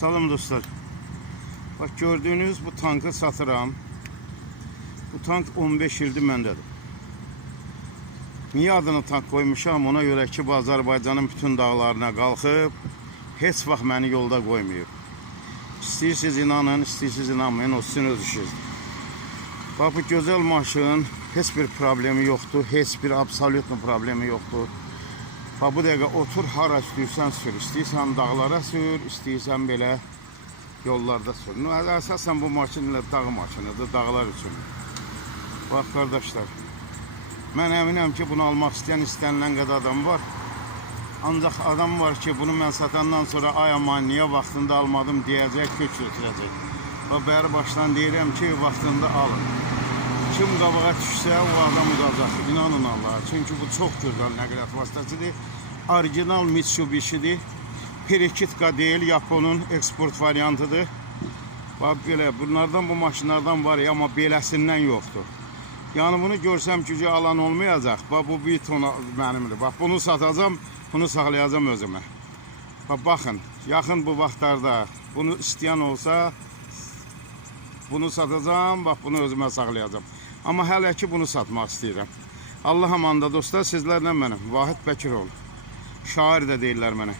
Salam dostlar. Bak gördüğünüz bu tankı satıram. Bu tank 15 ildir məndədir. Niye adını tank koymuşam? Ona göre ki bu Azərbaycanın bütün dağlarına qalxıb heç vaxt məni yolda qoymayıb. İstəyirsiniz inanın, istəyirsiniz inanmayın, o sizin öz işinizdir. Bak bu gözəl maşın heç bir problemi yoxdur, heç bir absolut problemi yoxdur. Bak bu dəqiqə otur, hara istəyirsən sür, istəyirsən dağlara sür, istəyirsən belə yollarda sür. Əsasən bu maşın ilə dağ maşınıdır, dağlar üçün. Bak kardeşler, mən əminəm ki bunu almaq istənilən qədər adam var. Ancaq adam var ki bunu mən satandan sonra ay aman niyə vaxtında almadım deyəcək, köç götürəcək. Və bəri başdan deyirəm ki vaxtında alın. Kim qabağa düşsə o adam udacaq, inanın Allah'a. Çünki bu çox gözəl nəqliyyat vasitəsidir. Orijinal Mitsubishi'dir. Perikitka deyil, Japonun eksport variantıdır. Bax belə, bunlardan bu maşınlardan var ya, amma beləsindən yoxdur. Yani bunu görsəm gücü alan olmayacaq. Bax bu bir tona mənimdir. Bax bunu satacağım, bunu saxlayacağım özümə. Bax baxın, yaxın bu vaxtlarda bunu istəyən olsa bunu satacağım, bax bunu özümə saxlayacağım. Amma hələ ki bunu satmaq istəyirəm. Allah amanda dostlar, sizlərlə mənim Vahid Bəkiroğlu. Şair də deyirlər mənə.